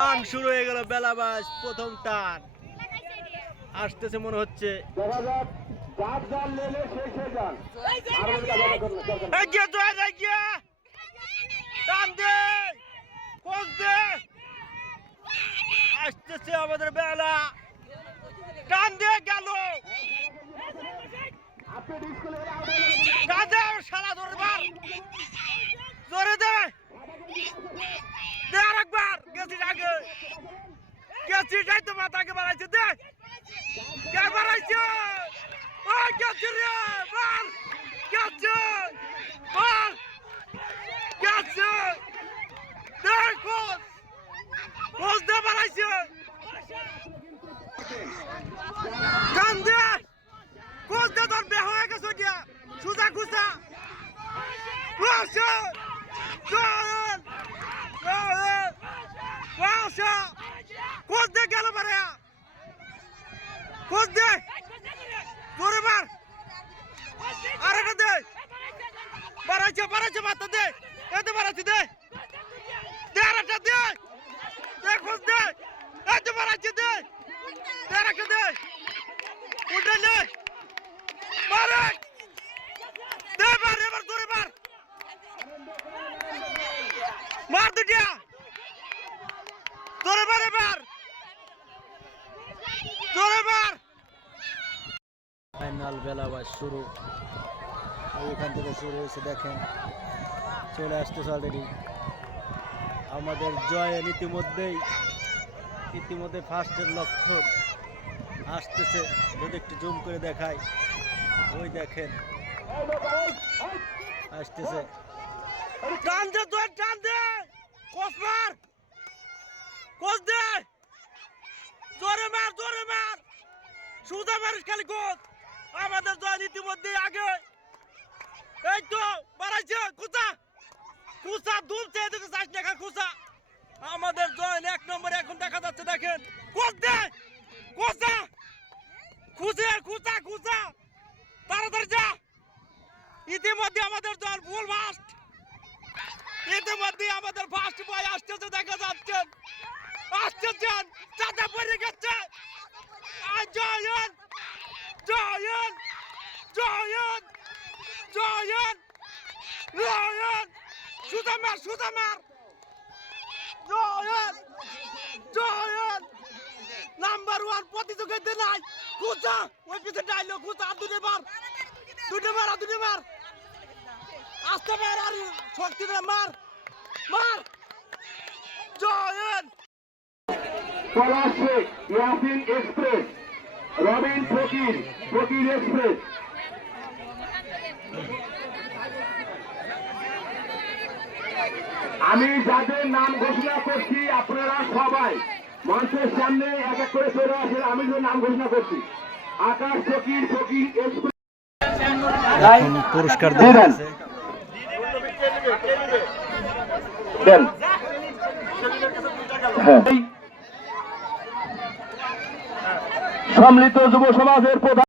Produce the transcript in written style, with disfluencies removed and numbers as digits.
টান শুরু হয়ে গেল বেলাবাস প্রথম টান আসতেছে মনে হচ্ছে আসতেছে আমাদের বেলা টান দিয়ে গেল সারা ধরবার জোরে দে আরেকবার গেছিস আগে গেছিস এই তো মাথাকে বাড়াইছে দে কে বাড়াইছে ও গেছি রে বল গেছে বল গেছে দেখো কোচ দে বাড়াইছে কান দে কোচ দে তোর বে হয়ে গেছে গিয়া সুজা খুসা Russia! Jordan! Jordan! Russia! Koz de gel buraya. Koz de. Doğru var. Arada de. Baraca mata de. Hadi baraca de. De arada de. De koz de. Hadi baraca de. De arada de. Burada ne? Barak. De var ever doğru var. মার দুটিয়া জোরে মার এবার জোরে মার final বেলাবাস শুরু এখান থেকে শুরু হয়েছে দেখেন চলে আসতেছে অলরেডি আমাদের জয়ের ইতিমধ্যে ফার্স্টের লক্ষণ আসতেছে যদি একটু জুম করে দেখায় ওই দেখেন আসতেছে টান দে কোচ মার কোচ দে জোরে মার সুজা মারিস খালি কোচ আমাদের জয় ইতিমধ্যে আগে এই তো বাড়াইছে কুচা দুলছে এদিকে যাস না কুচা আমাদের জয় এক নম্বরে এখন দেখা যাচ্ছে দেখেন কোচ দে কুচা তাড়াতাড়ি যা ইতিমধ্যে আমাদের জয় ফুল ফাস্ট ইতিমধ্যে আমাদের ফার্স্ট বয় আসতেছে দেখা যাচ্ছেন চাঁদা পড়ে গেছে জয়ন সুজা মার জয়ন নাম্বার 1 প্রতিযোগিতা নাই কুচা ওই পিছে ডাইলো কুচা দুটো মার আস্তে মার আর শক্তি দে মার জয়েন পলাশ শেখ ইয়াসিন এক্সপ্রেস রবিন ফকির এক্সপ্রেস আমি যাদের নাম ঘোষণা করছি আপনারা সবাই মঞ্চের সামনে এক এক করে চলে আসেন আমি যে নাম ঘোষণা করছি আকাশ ফকির এক্সপ্রেস পুরস্কার দেন সম্মিলিত যুব সমাজের প্রধান